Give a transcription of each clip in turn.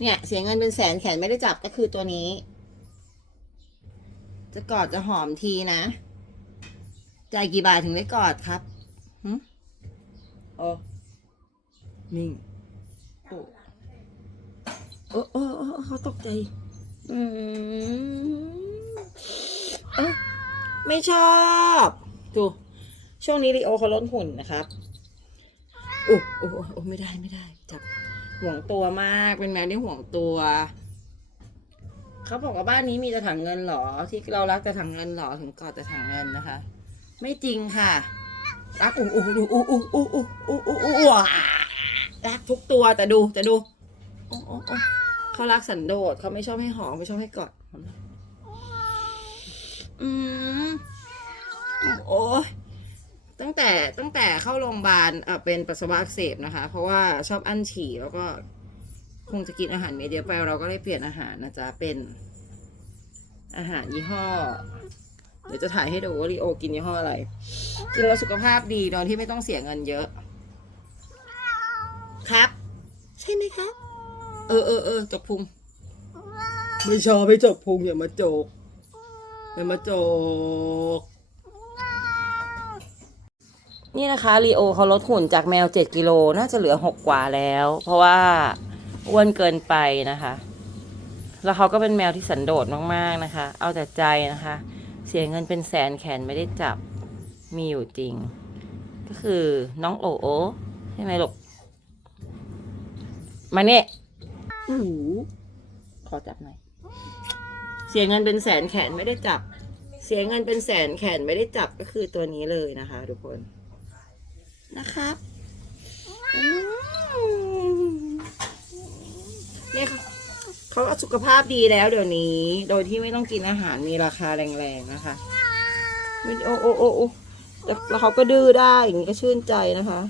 เนี่ย เสียเงินเป็นแสนแขนไม่ได้จับก็คือตัวนี้ จะกอดจะหอมทีนะจ่ายกี่บาทถึงได้กอดครับหึโอ้นิ่งโอ้โอ้โอ้เขาตกใจ อืมเอ้าไม่ชอบดูช่วงนี้ลีโอเขาลดหุ่นนะครับโอ้โอ้โอ้ไม่ได้ไม่ได้จับ ห่วงตัวมากเป็นแมวที่ห่วงตัว เขาบอกว่าบ้านนี้มีแต่ถังเงินหรอ ที่เรารักแต่ถังเงินหรอถึงกอดแต่ถังเงินนะคะ ไม่จริงค่ะรักอู้อู้ดูอู้อู้อู้อู้อู้อู้อู้รักทุกตัวแต่ดูแต่ดูโอ้โอ้โอ้เขารักสันโดษเขาไม่ชอบให้หอมไม่ชอบให้กอดอืมโอ้ย ตั้งแต่ตั้งแต่เข้าโรงพยาบาลเอ่อเป็นปัสสาวะอักเสบนะคะ เพราะว่าชอบอั้นฉี่แล้วก็คงจะกินอาหารเม็ดเยอะไปเราก็เลยเปลี่ยนอาหารนะจ๊ะเป็น อาหารยี่ห้อเดี๋ยวจะถ่ายให้ดูว่าลีโอกินยี่ห้ออะไร กินแล้วสุขภาพดีโดยที่ไม่ต้องเสียเงินเยอะ ครับ ใช่ไหมครับ เออเออเออจกพุงไม่ชอบไม่จกพุงอย่ามาจกอย่ามาจก นี่นะคะลีโอเขาลดหุ่นจากแมว 7 กิโลน่าจะเหลือ 6 กว่าแล้ว เพราะว่าอ้วนเกินไปนะคะ แล้วเขาก็เป็นแมวที่สันโดษมากๆนะคะ เอาแต่ใจนะคะ เสียเงินเป็นแสนแขนไม่ได้จับมีอยู่จริง ก็คือน้องโอโอใช่ไหมลูกมาเนี่ยอู้หูขอจับหน่อยเสียเงินเป็นแสนแขนไม่ได้จับ เสียเงินเป็นแสนแขนไม่ได้จับก็คือตัวนี้เลยนะคะ ทุกคน นะครับอืมเนี่ยค่ะเขาสุขภาพดีแล้วเดี๋ยวนี้ โดยที่ไม่ต้องกินอาหารมีราคาแรงๆนะคะไม่โอ้โอ้โอ้โอ้แล้วแล้วเขาก็ดื้อได้อย่างนี้ก็ชื่นใจนะคะ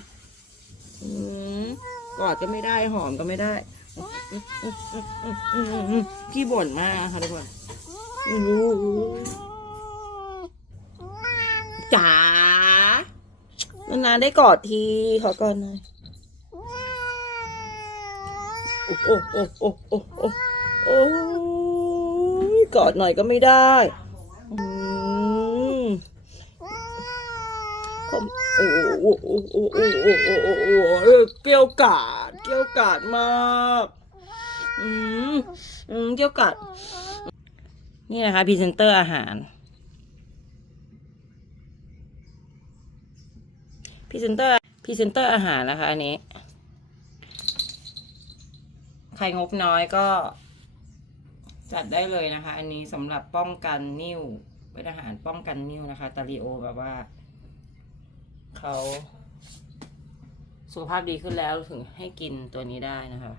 อืมกอดก็ไม่ได้หอมก็ไม่ได้พี่บ่นมากค่ะทุกคนจ๋า นาได้กอดทีขอกอดหน่อยโอ้โอ้โอ้โอ้โอ้โอ้โอ้กอดหน่อยก็ไม่ได้อืมผมโอ้โอ้โอ้โอ้โอ้โอ้โอ้โอ้โอ้เกลียวกาดเกลียวกาดมากอืมอืมเกลียวกาดนี่นะคะพรีเซนเตอร์อาหาร พรีเซนเตอร์พรีเซนเตอร์อาหารนะคะ อันนี้ ใครงบน้อยก็ จัดได้เลยนะคะ อันนี้สำหรับป้องกันนิ่วเป็นอาหารป้องกันนิ่วนะคะตาลิโอแบบว่าเขาสุขภาพดีขึ้นแล้วถึงให้กินตัวนี้ได้นะคะ